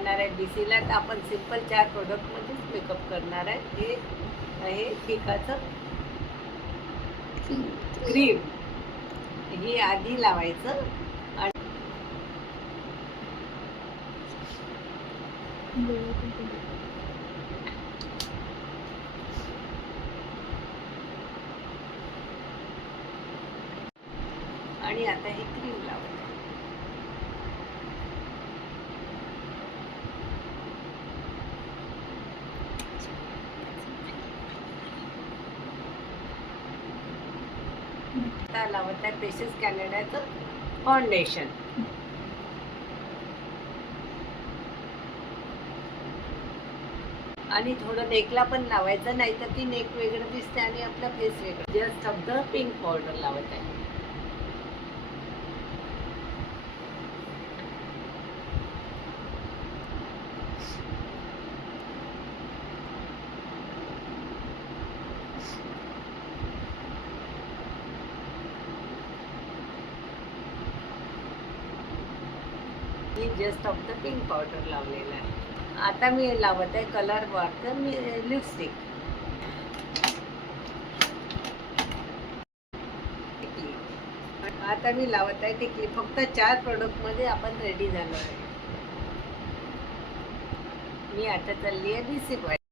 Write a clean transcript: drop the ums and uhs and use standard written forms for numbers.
जाणार आहे BCला, तर आपण सिंपल 4 प्रोडक्टमध्येच मेकअप करणार आहे. हे आहे फिकाचं क्रीम. हे आधी लावायचं आणि आता हे क्रीम लावायचं. आता लावत आहे पेशेस कॅनडाचं फाउंडेशन. आणि थोडं नेकला पण लावायचं, नाही तर ती नेक वेगळं दिसते आणि आपला फेस वेगळं. Just of the pink powder लावत आहे. Just of the pink powder लावलेला आहे. आता मी लावत आहे कलर वरचं मी लिपस्टिक. आता मी लावत आहे टिकली. फक्त 4 प्रोडक्टमध्ये आपण रेडी झालो आहे. मी आता चालली आहे BC.